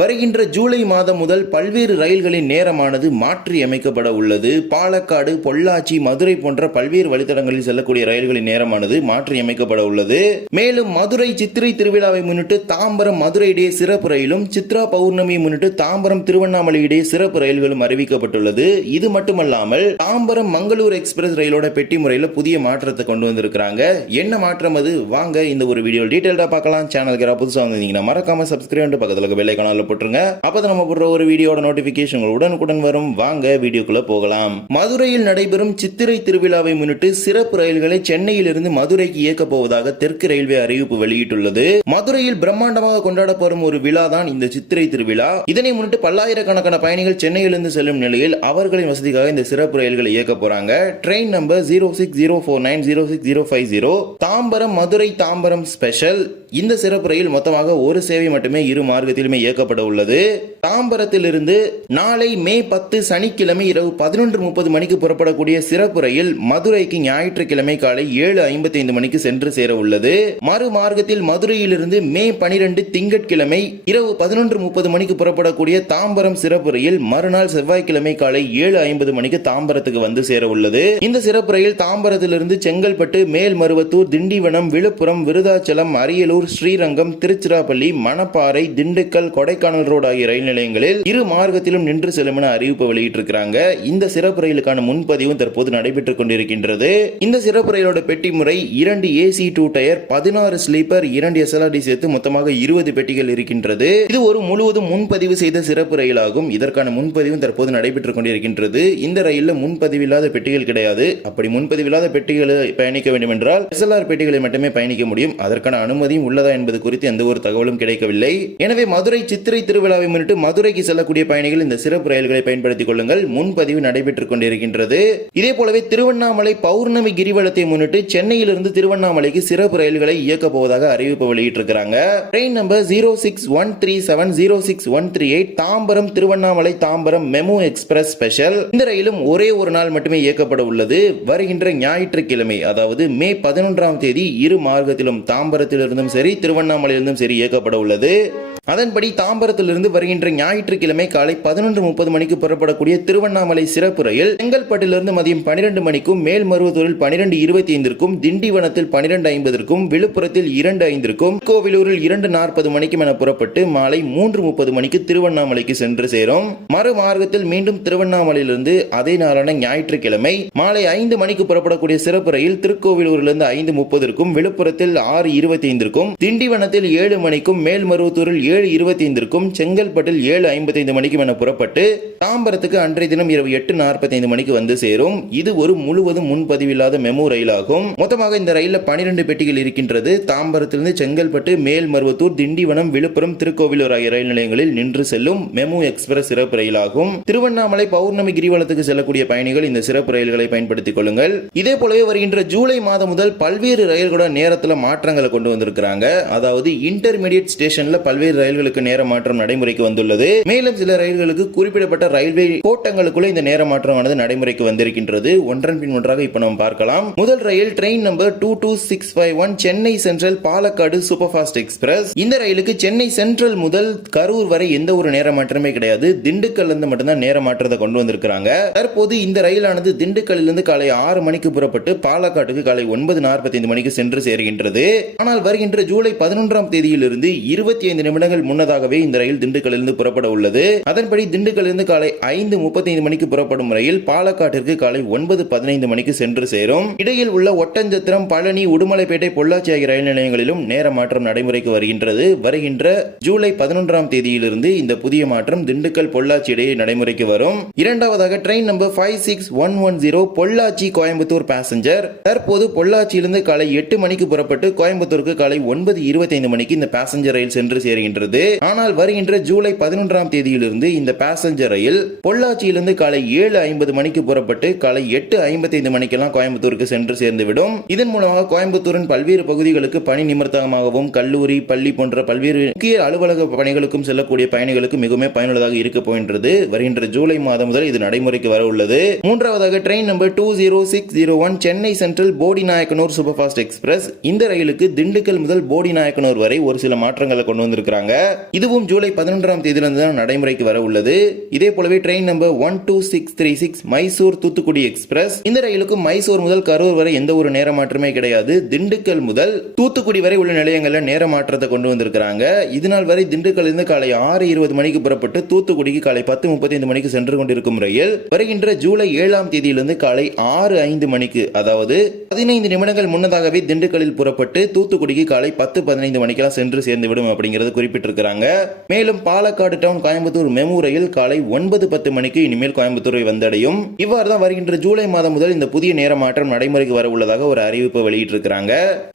வருகின்ற ஜூலை மாதம் முதல் பல்வேறு ரயில்களின் நேரமானது மாற்றி அமைக்கப்பட உள்ளது. பாலக்காடு பொள்ளாச்சி மதுரை போன்ற பல்வேறு வழித்தடங்களில் செல்லக்கூடிய ரயில்களின் நேரமானது மாற்றி அமைக்கப்பட உள்ளது. மேலும் மதுரை சித்திரை திருவிழாவை முன்னிட்டு தாம்பரம் மதுரை இடையே சிறப்பு ரயிலும் சித்ரா பௌர்ணமியை முன்னிட்டு தாம்பரம் திருவண்ணாமலை இடையே சிறப்பு ரயில்களும் அறிவிக்கப்பட்டுள்ளது. இது மட்டுமல்லாமல் தாம்பரம் மங்களூர் எக்ஸ்பிரஸ் ரயிலோட பெட்டி முறையில் புதிய மாற்றத்தை கொண்டு வந்திருக்கிறாங்க. என்ன மாற்றம் அது? வாங்க இந்த ஒரு வீடியோ டீட்டெயிலாக பார்க்கலாம். சேனலுக்கு புதுசாக வந்தீங்கன்னா மறக்காம சப்ஸ்கிரைப் பக்கத்தில் வெள்ளை போட்டுருங்க அப்பதான் நம்ம போடுற ஒரு வீடியோட நோட்டிபிகேஷன் உடனுக்குடன் வரும். வாங்க வீடியோக்குள்ள போகலாம். மதுரையில் நடைபெறும் சித்திரை திருவிழாவை முன்னிட்டு சிறப்பு ரயில்களை சென்னையிலிருந்து மதுரைக்கு இயக்க போவதாக தெற்கு ரயில்வே அறிவிப்பு வெளியிட்டுள்ளது. மதுரையில் பிரம்மாண்டமாக கொண்டாடப்படும் ஒரு விழா தான் இந்த சித்திரை திருவிழா. இதனை முன்னிட்டு பல்லாயிரக்கணக்கான பயணிகள் சென்னையிலிருந்து செல்லும் நிலையில் அவர்களின் வசதிக்காக இந்த சிறப்பு ரயில்களை இயக்க போறாங்க. Train number zero six zero four nine zero six zero five zero Tambaram Madurai Tambaram special. இந்த சிறப்பு ரயில் மொத்தமாக ஒரு சேவை மட்டுமே இரு மார்க்கத்திலுமே காணப்பட உள்ளது. தாம்பரத்திலிருந்து நாளை மே பத்து சனிக்கிழமை இரவு பதினொன்று முப்பது மணிக்கு புறப்படக்கூடிய சிறப்பு ரயில் மதுரைக்கு ஞாயிற்றுக்கிழமை காலை ஏழு ஐம்பத்தி ஐந்து மணிக்கு சென்று சேர உள்ளது. மறு மார்க்கத்தில் மதுரையிலிருந்து மே பனிரெண்டு திங்கட்கிழமை இரவு பதினொன்று முப்பது மணிக்கு புறப்படக்கூடிய தாம்பரம் சிறப்பு ரயில் மறுநாள் செவ்வாய்க்கிழமை காலை ஏழு ஐம்பது மணிக்கு தாம்பரத்துக்கு வந்து சேர உள்ளது. இந்த சிறப்பு ரயில் தாம்பரத்திலிருந்து செங்கல்பட்டு மேல்மருவத்தூர் திண்டிவனம் விழுப்புரம் விருதாச்சலம் அரியலூர் ஸ்ரீரங்கம் திருச்சிராப்பள்ளி மணப்பாறை திண்டுக்கல் கொடைக்கானல் ரோடு ஆகிய ரயில் நிலையங்களில் இரு மார்க்கத்திலும் நின்று செல்லும் என அறிவிப்பு வெளியிட்டிருக்கிறாங்க. இந்த சிறப்பு ரயிலுக்கான முன்பதிவும் தற்போது நடைபெற்றுக் கொண்டிருக்கின்றது. இந்த சிறப்பு ரயிலோட பெட்டி முறை இரண்டு ஏசி டூ டயர் பதினாறு ஸ்லீப்பர் இரண்டு எஸ்எல்ஆர்டி சேர்த்து மொத்தமாக இருபது பெட்டிகள் இருக்கின்றது. இது ஒரு முழுவதும் முன்பதிவு செய்த சிறப்பு ரயிலாகும். இதற்கான முன்பதிவும் தற்போது நடைபெற்றுக் கொண்டிருக்கின்றது. இந்த ரயிலில் முன்பதிவு இல்லாத பெட்டிகள் கிடையாது. அப்படி முன்பதிவு இல்லாத பெட்டிகளை பயணிக்க வேண்டும் என்றால் எஸ்எல்ஆர் பெட்டிகளை மட்டுமே பயணிக்க முடியும். அதற்கான அனுமதியும் உள்ளதா என்பது குறித்து எந்த ஒரு தகவலும் கிடைக்கவில்லை. எனவே மதுரை சித்திரை திருவிழாவை முன்னிட்டு மதுரைக்கு செல்லக்கூடிய பயணிகள் இந்த சிறப்பு ரயில்களை பயன்படுத்திக் கொள்ளுங்கள். முன்பதிவு நடைபெற்றுக் கொண்டிருக்கின்றது. இதே போலவே திருவண்ணாமலை பௌர்ணமி கிரிவலத்தை முன்னிட்டு சென்னையிலிருந்து திருவண்ணாமலைக்கு சிறப்பு ரயில்களை இயக்கப் போவதாக அறிவிப்பு வெளியிட்டிருக்கிறாங்க. Train number zero six one three seven zero six one three eight Tambaram Tiruvannamalai Tambaram MEMU express special இந்த ரயிலும் ஒரே ஒரு நாள் மட்டுமே இயக்கப்பட உள்ளது. வருகின்ற ஞாயிற்றுக்கிழமை அதாவது மே பதினொன்றாம் தேதி இரு மார்க்கத்திலும் தாம்பரத்திலிருந்தும் சரி திருவண்ணாமலையிலிருந்தும் சரி இயக்கப்பட உள்ளது. அதன்படி தாம்பரம் தாம்பரத்திலிருந்து வருகின்ற ஞாயிற்றுக்கிழமை காலை பதினொன்று முப்பது மணிக்கு புறப்படக்கூடிய திருவண்ணாமலை சிறப்பு ரயில் செங்கல்பட்டிலிருந்து மதியம் பனிரெண்டு மணிக்கும் மேல்மருவத்தூரில் பனிரெண்டு இருபத்தி ஐந்திற்கும் திண்டிவனத்தில் பனிரெண்டு ஐம்பதற்கும் விழுப்புரத்தில் இரண்டு ஐந்திற்கும் கோவிலூரில் இரண்டு நாற்பது மணிக்கும் என புறப்பட்டு மாலை மூன்று முப்பது மணிக்கு திருவண்ணாமலைக்கு சென்று சேரும். மறு மார்க்கத்தில் மீண்டும் திருவண்ணாமலையிலிருந்து அதே நாளான ஞாயிற்றுக்கிழமை மாலை ஐந்து மணிக்கு புறப்படக்கூடிய சிறப்பு ரயில் திருக்கோவிலூரிலிருந்து ஐந்து முப்பதற்கும் விழுப்புரத்தில் ஆறு இருபத்தி ஐந்திற்கும் திண்டிவனத்தில் ஏழு மணிக்கும் மேல்மருவத்தூரில் ஏழு இருபத்தி ஐந்திற்கும் செங்கல்பட்டில் ஏழு ஐம்பத்தைந்து மணிக்கும் என புறப்பட்டு தாம்பரத்துக்கு அன்றைய தினம் இரவு எட்டு நாற்பத்தைந்து மணிக்கு வந்து சேரும். இது ஒரு முழுவதும் முன்பதிவில்லாத மெமு ரயிலாகும். மொத்தமாக இந்த ரயிலில் பனிரெண்டு பெட்டிகள் இருக்கின்றது. தாம்பரத்திலிருந்து செங்கல்பட்டு மேல்மருவத்தூர் திண்டிவனம் விழுப்புரம் திருக்கோவிலூர் ஆகிய ரயில் நிலையங்களில் நின்று செல்லும் மெமு எக்ஸ்பிரஸ் சிறப்பு ரயிலாகும். திருவண்ணாமலை பௌர்ணமி கிரிவலத்துக்கு செல்லக்கூடிய பயணிகள் இந்த சிறப்பு ரயில்களை பயன்படுத்திக் கொள்ளுங்கள். இதே போலவே வருகின்ற ஜூலை மாதம் முதல் பல்வேறு ரயில்களோட நேரத்தில் மாற்றங்களை கொண்டு வந்திருக்கிறாங்க. அதாவது இன்டர்மீடியட் ஸ்டேஷன்ல பல்வேறு ரயில்களுக்கு நேரம் மாற்றம் மாற்றம் நடைமுறைக்கு வந்துள்ளது. மேலும் சில ரயில்களுக்கு குறிப்பிடப்பட்ட ரயில்வே கோட்டங்களுக்குள்ள இந்த நேர மாற்றமானது நடைமுறைக்கு வந்திருக்கின்றது. ஒன்றன் பின் ஒன்றாக இப்ப நம்ம பார்க்கலாம். முதல் ரயில் train number two two six five one Chennai Central Palakkad super fast express இந்த ரயிலுக்கு சென்னை சென்ட்ரல் முதல் கரூர் வரை எந்த ஒரு நேர மாற்றமே கிடையாது. திண்டுக்கல்ல இருந்து மட்டும்தான் நேர மாற்றத்தை கொண்டு வந்திருக்கிறாங்க. தற்போது இந்த ரயிலானது திண்டுக்கல்லிருந்து காலை ஆறு மணிக்கு புறப்பட்டு பாலக்காட்டுக்கு காலை ஒன்பது நாற்பத்தி ஐந்து மணிக்கு சென்று சேர்கின்றது. ஆனால் வருகின்ற ஜூலை பதினொன்றாம் தேதியிலிருந்து இருபத்தி ஐந்து நிமிடங்கள் முன்னதாகவே இந்த இந்த ரயில் திண்டுக்கல்லிருந்து புறப்பட உள்ளது. அதன்படி திண்டுக்கல்லிருந்து காலை ஐந்து முப்பத்தைந்து மணிக்கு புறப்படும் ரயில் பாலக்காட்டிற்கு காலை ஒன்பது பதினைந்து மணிக்கு சென்று சேரும். இடையில் உள்ள ஒட்டஞ்சத்திரம் பழனி உடுமலைப்பேட்டை பொள்ளாச்சி ஆகிய ரயில் நிலையங்களிலும் நேர மாற்றம் நடைமுறைக்கு வருகின்றது. வருகின்ற ஜூலை பதினொன்றாம் தேதியிலிருந்து இந்த புதிய மாற்றம் திண்டுக்கல் பொள்ளாச்சி இடையே நடைமுறைக்கு வரும். இரண்டாவதாக train number five six one one zero Pollachi Coimbatore passenger. தற்போது பொள்ளாச்சியிலிருந்து காலை எட்டு மணிக்கு புறப்பட்டு கோயம்புத்தூருக்கு காலை ஒன்பது இருபத்தைந்து மணிக்கு இந்த பேசஞ்சர் ரயில் சென்று சேருகின்றது. ஆனால் வருகின்ற ஜூலை பதினொன்றாம் தேதியிலிருந்து இந்த பேசஞ்சர் ரயில் பொள்ளாச்சியிலிருந்து காலை ஏழு ஐம்பது மணிக்கு புறப்பட்டு காலை எட்டு ஐம்பத்தி ஐந்து மணிக்கெல்லாம் கோயம்புத்தூருக்கு சென்று சேர்ந்துவிடும். இதன் மூலமாக கோயம்புத்தூரின் பல்வேறு பகுதிகளுக்கு பணி நிமித்தமாகவும் கல்லூரி பள்ளி போன்ற பல்வேறு முக்கிய அலுவலக பணிகளுக்கும் செல்லக்கூடிய பயணிகளுக்கு மிகவும் பயனுள்ளதாக இருக்க போகின்றது. வருகின்ற ஜூலை மாதம் முதல் இது நடைமுறைக்கு வர உள்ளது. மூன்றாவதாக train number two zero six zero one Chennai Central Bodi Nayakanur super fast express இந்த ரயிலுக்கு திண்டுக்கல் முதல் போடி நாயக்கனூர் வரை ஒரு சில மாற்றங்களை கொண்டு வந்திருக்கிறாங்க. இதுவும் இதுவும் ஜூலை பதினொன்றாம் தேதியிலிருந்து தான் நடைமுறைக்கு வர உள்ளது. இதே போலவே train number one two six three six Mysore Thoothukudi express. இந்த ரயிலுக்கு மைசூர் முதல் கரூர் வரை எந்த ஒரு நேர மாற்றமே கிடையாது. திண்டுக்கல் முதல் தூத்துக்குடி வரை உள்ள நிலையங்களில் நேர மாற்றத்தை கொண்டு வந்திருக்கிறாங்க. இதனால் வரை திண்டுக்கல் இருந்து காலை ஆறு இருபது மணிக்கு புறப்பட்டு தூத்துக்குடிக்கு காலை பத்து முப்பத்தைந்து மணிக்கு சென்று கொண்டிருக்கும் ரயில் வருகின்ற ஜூலை ஏழாம் தேதியிலிருந்து காலை ஆறு ஐந்து மணிக்கு அதாவது பதினைந்து நிமிடங்கள் முன்னதாகவே திண்டுக்கல்லில் புறப்பட்டு தூத்துக்குடிக்கு காலை பத்து பதினைந்து மணிக்கெல்லாம் சென்று சேர்ந்துவிடும் அப்படிங்கிறது குறிப்பிட்டிருக்கிறாங்க. மேலும் பாலக்காடு டவுன் கோயம்புத்தூர் மெமு ரயில் காலை ஒன்பது பத்து மணிக்கு இனிமேல் கோயம்புத்தூரை வந்தடையும். இவ்வாறு தான் வருகின்ற ஜூலை மாதம் முதல் இந்த புதிய நேர மாற்றம் நடைமுறைக்கு வர உள்ளதாக ஒரு அறிவிப்பு வெளியிட்டிருக்கிறாங்க.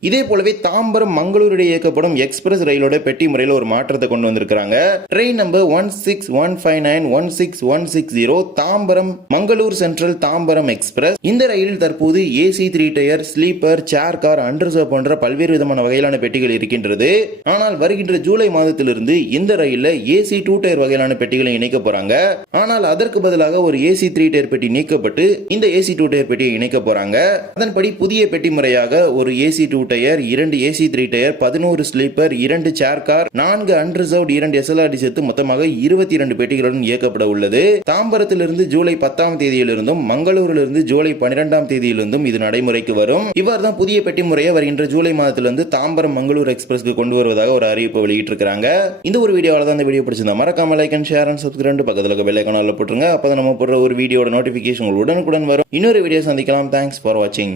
இதே போலவே தாம்பரம் மங்களூர் இடையே இயக்கப்படும் எக்ஸ்பிரஸ் ரயிலோட பெட்டி முறையில் ஒரு மாற்றத்தை கொண்டு வந்திருக்கிறாங்க. Train number one six one five nine one six one six zero Tambaram Mangalore Central Tambaram express. இந்த ரயிலில் தற்போது AC three tier sleeper chair car அண்டர்சோ போன்ற பல்வேறு விதமான வகையிலான பெட்டிகள் இருக்கின்றது. ஆனால் வருகின்ற ஜூலை மாதத்திலிருந்து இந்த இந்த ரயில்ல ஏசி டூ டயர் வகையிலான பெட்டிகளை இணைக்க போறாங்க. ஆனால் அதற்கு பதிலாக ஒரு ஏசி த்ரீ டயர் பெட்டி நீக்கப்பட்டு இந்த ஏசி டூ டயர் பெட்டியை இணைக்க போறாங்க. அதன்படி புதிய பெட்டி முறையாக ஒரு ஏசி டூ டயர் இரண்டு ஏசி த்ரீ டயர் பதினோரு ஸ்லீப்பர் இரண்டு சேர் கார் நான்கு அன்ரிசர்வ்ட் இரண்டு எஸ்எல்ஆர்டி சேர்த்து மொத்தமாக இருபத்தி இரண்டு பெட்டிகளுடன் இயக்கப்பட உள்ளது. தாம்பரத்திலிருந்து ஜூலை பத்தாம் தேதியிலிருந்தும் மங்களூரிலிருந்து ஜூலை பன்னிரெண்டாம் தேதியிலிருந்தும் இது நடைமுறைக்கு வரும். இவ்வாறு தான் புதிய பெட்டி முறையை வருகின்ற ஜூலை மாதத்திலிருந்து தாம்பரம் மங்களூர் எக்ஸ்பிரஸ்க்கு கொண்டு வருவதாக ஒரு அறிவிப்பு வெளியிட்டிருக்கிறாங்க. இந்த ஒரு வீடியோவில் தான் இந்த வீடியோ பிடிச்சிருந்தா மறக்காம like and share and subscribe பக்கத்தில் இருக்க பெல்லைக்கான போட்டுருங்க. அப்போ நம்ம போடுற ஒரு வீடியோட நோட்டிஃபிகேஷன் உடனுக்குடன் வரும். இன்னொரு வீடியோ சந்திக்கலாம். தேங்க்ஸ் ஃபார் வாட்சிங்